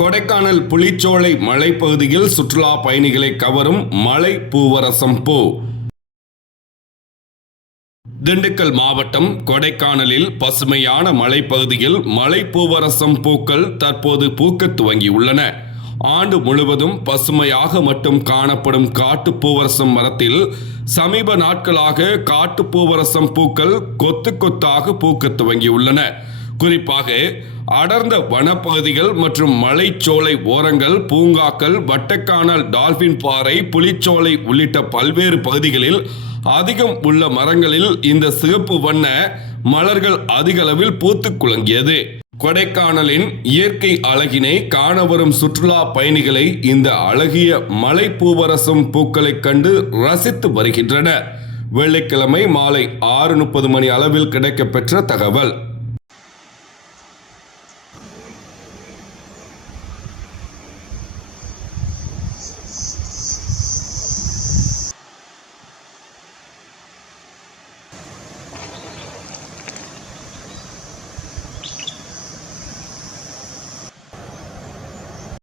கொடைக்கானல் புலிச்சோலை மலைப்பகுதியில் சுற்றுலா பயணிகளை கவரும் மலை பூவரசம் பூ. திண்டுக்கல் மாவட்டம் கொடைக்கானலில் பசுமையான மலைப்பகுதியில் மலை பூவரசம் பூக்கள் தற்போது பூக்க துவங்கியுள்ளன. ஆண்டு முழுவதும் பசுமையாக மட்டும் காணப்படும் காட்டு பூவரசம் மரத்தில் சமீப நாட்களாக காட்டு பூவரசம் பூக்கள் கொத்து கொத்தாக பூக்க துவங்கியுள்ளன. குறிப்பாக அடர்ந்த வனப்பகுதிகள் மற்றும் மலைச்சோலை ஓரங்கள், பூங்காக்கள், வட்டக்கானல், டால்பின் பாறை, புலிச்சோலை உள்ளிட்ட பல்வேறு பகுதிகளில் அதிகம் உள்ள மரங்களில் இந்த சிகப்பு வண்ண மலர்கள் அதிக அளவில் பூத்து குலுங்கியது. கொடைக்கானலின் இயற்கை அழகினை காண வரும் சுற்றுலா பயணிகளை இந்த அழகிய மலை பூவரசம் பூக்களை கண்டு ரசித்து வருகின்றனர். வெள்ளிக்கிழமை மாலை 6:30 மணி அளவில் கிடைக்கப்பெற்ற தகவல்.